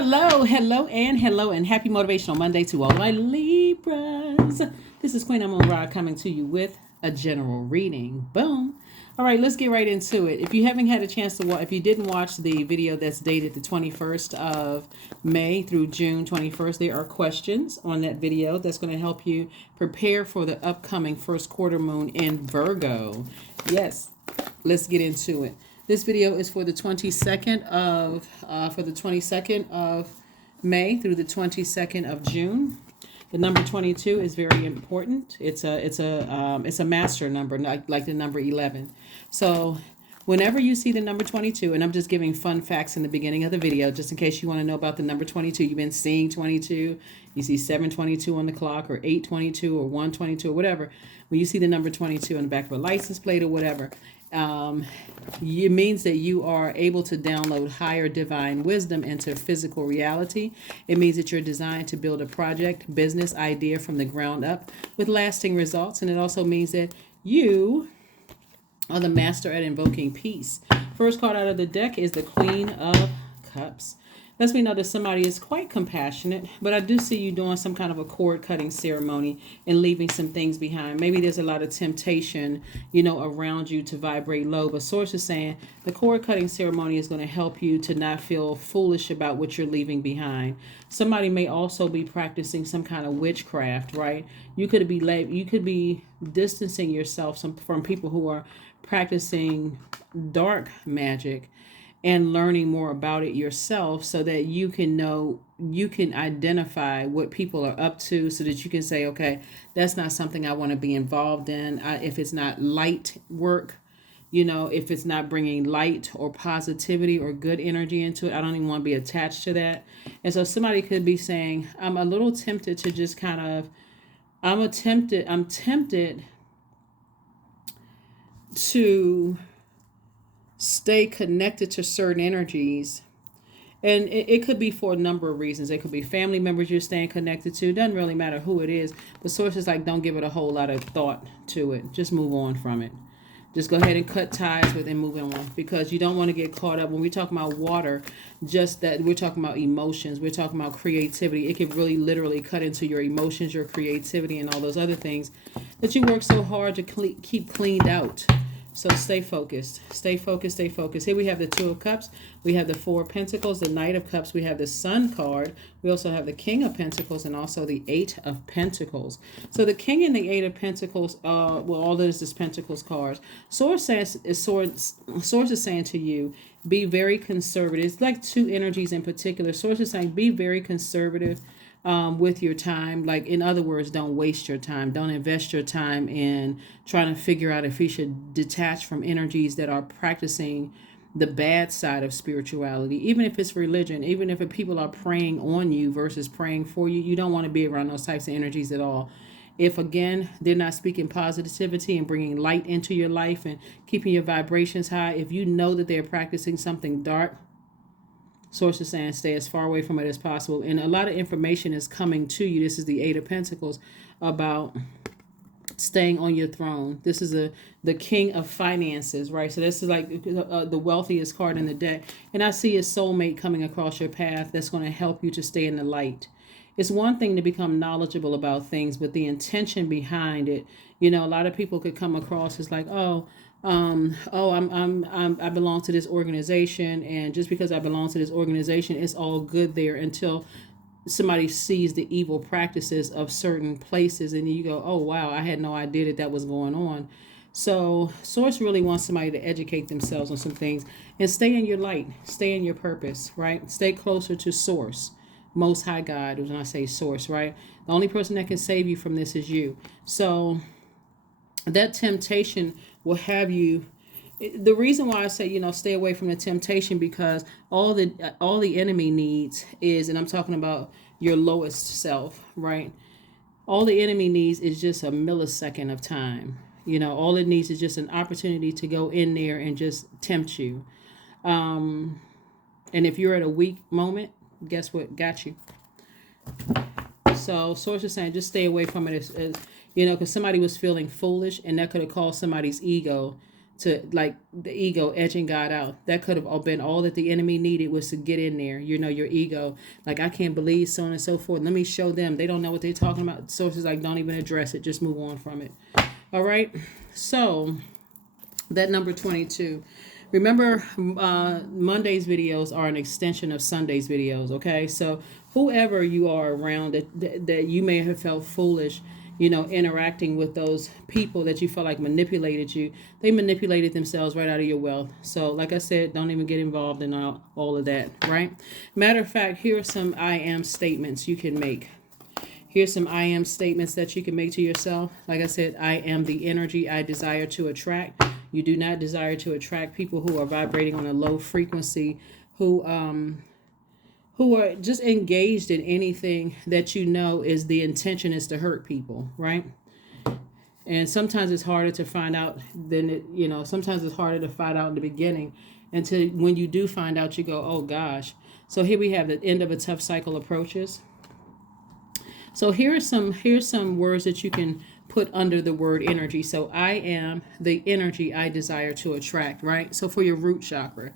Hello, and happy Motivational Monday to all my Libras. This is Queen Amun Ra coming to you with a general reading. Boom. All right, let's get right into it. If you haven't had a chance to watch, if you didn't watch the video that's dated the 21st of May through June 21st, there are questions on that video that's going to help you prepare for the upcoming first quarter moon in Virgo. Yes, let's get into it. This video is for the 22nd of May through the 22nd of June. The number 22 is very important. It's a master number, like the number 11. So whenever you see the number 22, and I'm just giving fun facts in the beginning of the video, just in case you want to know about the number 22, you've been seeing 22, you see 722 on the clock, or 822, or 122, or whatever. When you see the number 22 on the back of a license plate or whatever, it means that you are able to download higher divine wisdom into physical reality. It means that you're designed to build a project, business idea from the ground up with lasting results. And it also means that you are the master at invoking peace. First card out of the deck is the Queen of Cups. Lets me know that somebody is quite compassionate, but I do see you doing some kind of a cord cutting ceremony and leaving some things behind. Maybe there's a lot of temptation, around you to vibrate low. But Source is saying the cord cutting ceremony is going to help you to not feel foolish about what you're leaving behind. Somebody may also be practicing some kind of witchcraft, right? You could be distancing yourself from people who are practicing dark magic and learning more about it yourself so that you can identify what people are up to, so that you can say, okay, that's not something I want to be involved in. If it's not light work, if it's not bringing light or positivity or good energy into it, I don't even want to be attached to that. And so somebody could be saying, I'm a little tempted to just kind of, I'm tempted to stay connected to certain energies. And it could be for a number of reasons. It could be family members you're staying connected to. Doesn't really matter who it is. But Source is like, don't give it a whole lot of thought to it. Just move on from it. Just go ahead and cut ties with and move on, because you don't want to get caught up. When we talk about water, just that we're talking about emotions. We're talking about creativity. It can really literally cut into your emotions, your creativity, and all those other things that you work so hard to keep cleaned out. So stay focused, stay focused, stay focused. Here we have the Two of Cups. We have the Four of Pentacles, the Knight of Cups. We have the Sun card. We also have the King of Pentacles and also the Eight of Pentacles. So the King and the Eight of Pentacles, all this is Pentacles cards. Source is saying to you, be very conservative. It's like two energies in particular. Source is saying, be very conservative with your time. Like, in other words, don't waste your time. Don't invest your time in trying to figure out if you should detach from energies that are practicing the bad side of spirituality. Even if it's religion, even if people are praying on you versus praying for you, you don't want to be around those types of energies at all. If, again, they're not speaking positivity and bringing light into your life and keeping your vibrations high, if you know that they're practicing something dark, Source is saying stay as far away from it as possible. And a lot of information is coming to you. This is the Eight of Pentacles, about staying on your throne. This is the King of Finances, right? So this is like the wealthiest card in the deck. And I see a soulmate coming across your path that's going to help you to stay in the light. It's one thing to become knowledgeable about things, but the intention behind it, a lot of people could come across as like, I belong to this organization, and just because I belong to this organization, it's all good there, until somebody sees the evil practices of certain places, and you go, oh wow, I had no idea that was going on. So Source really wants somebody to educate themselves on some things and stay in your light, stay in your purpose, right? Stay closer to Source, Most High God. When I say Source, right? The only person that can save you from this is you. So that temptation will have you. The reason why I say, stay away from the temptation, because all the enemy needs is, and I'm talking about your lowest self, right? All the enemy needs is just a millisecond of time. All it needs is just an opportunity to go in there and just tempt you. And if you're at a weak moment, guess what? Got you. So Source is saying, just stay away from it, as because somebody was feeling foolish, and that could have caused somebody's ego to, like, the ego edging God out. That could have all been all that the enemy needed, was to get in there, your ego. Like, I can't believe so on and so forth. Let me show them. They don't know what they're talking about. Sources like, don't even address it. Just move on from it. All right. So that number 22. Remember, Monday's videos are an extension of Sunday's videos, okay? So whoever you are around that you may have felt foolish, interacting with those people that you felt like manipulated you, they manipulated themselves right out of your wealth. So like I said, don't even get involved in all of that, right? Matter of fact, here are some I am statements you can make. Here's some I am statements that you can make to yourself. Like I said, I am the energy I desire to attract. You do not desire to attract people who are vibrating on a low frequency, who are just engaged in anything that is the intention is to hurt people, right? And sometimes it's harder to find out sometimes it's harder to find out in the beginning, until when you do find out, you go, oh gosh. So here we have the end of a tough cycle approaches. So here's some words that you can put under the word energy. So I am the energy I desire to attract, right? So for your root chakra,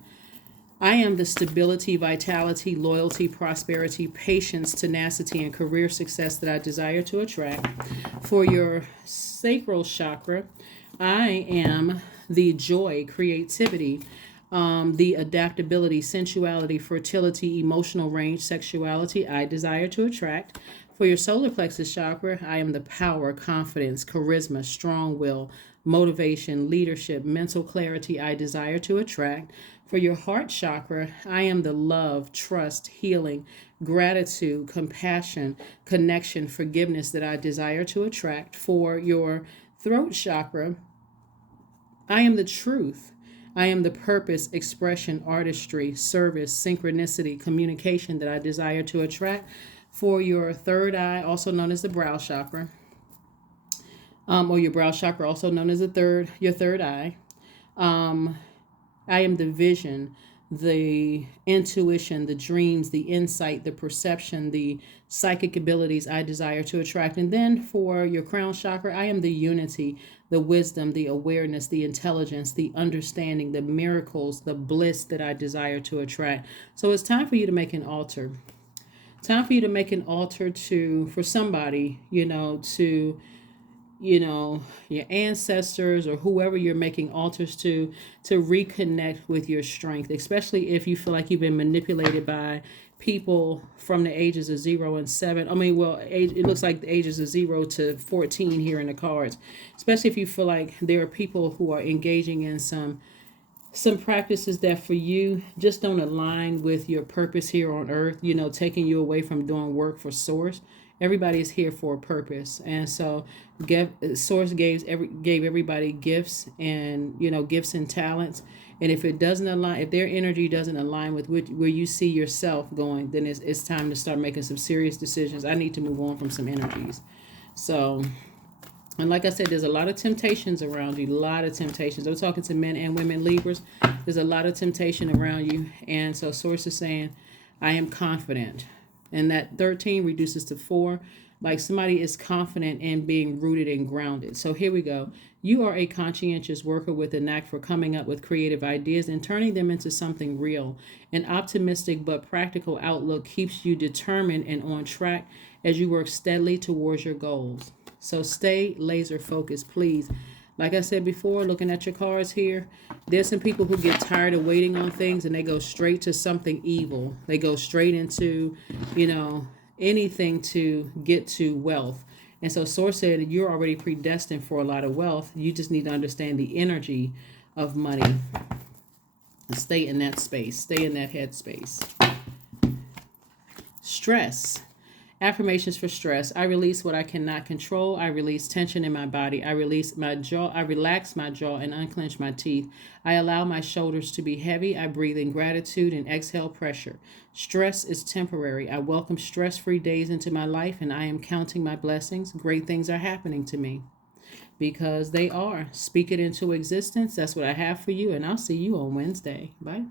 I am the stability, vitality, loyalty, prosperity, patience, tenacity, and career success that I desire to attract. For your sacral chakra, I am the joy, creativity, the adaptability, sensuality, fertility, emotional range, sexuality I desire to attract. For your solar plexus chakra, I am the power, confidence, charisma, strong will, motivation, leadership, mental clarity I desire to attract. For your heart chakra, I am the love, trust, healing, gratitude, compassion, connection, forgiveness that I desire to attract. For your throat chakra, I am the truth. I am the purpose, expression, artistry, service, synchronicity, communication that I desire to attract. For your third eye, also known as the brow chakra, or your brow chakra, also known as your third eye, I am the vision, the intuition, the dreams, the insight, the perception, the psychic abilities I desire to attract. And then for your crown chakra, I am the unity, the wisdom, the awareness, the intelligence, the understanding, the miracles, the bliss that I desire to attract. So it's time for you to make an altar. Time for you to make an altar for somebody, to your ancestors or whoever you're making altars to reconnect with your strength, especially if you feel like you've been manipulated by people from the ages of 0 and 7. It looks like the ages of 0 to 14 here in the cards, especially if you feel like there are people who are engaging in some practices that for you just don't align with your purpose here on earth, taking you away from doing work for source. Everybody is here for a purpose. And so source gave everybody gifts and, gifts and talents. And if it doesn't align, if their energy doesn't align with where you see yourself going, then it's time to start making some serious decisions. I need to move on from some energies. So, and like I said, there's a lot of temptations around you, a lot of temptations. I'm talking to men and women Libras. There's a lot of temptation around you. And so source is saying, I am confident. And that 13 reduces to 4. Like somebody is confident in being rooted and grounded. So here we go. You are a conscientious worker with a knack for coming up with creative ideas and turning them into something real. An optimistic but practical outlook keeps you determined and on track as you work steadily towards your goals. So stay laser focused, please. Like I said before, looking at your cards here, there's some people who get tired of waiting on things and they go straight to something evil. They go straight into, anything to get to wealth. And so Source said you're already predestined for a lot of wealth. You just need to understand the energy of money. Stay in that space. Stay in that headspace. Stress. Affirmations for stress. I release what I cannot control. I release tension in my body. I release my jaw. I relax my jaw and unclench my teeth. I allow my shoulders to be heavy. I breathe in gratitude and exhale pressure. Stress is temporary. I welcome stress-free days into my life and I am counting my blessings. Great things are happening to me because they are. Speak it into existence. That's what I have for you, and I'll see you on Wednesday. Bye.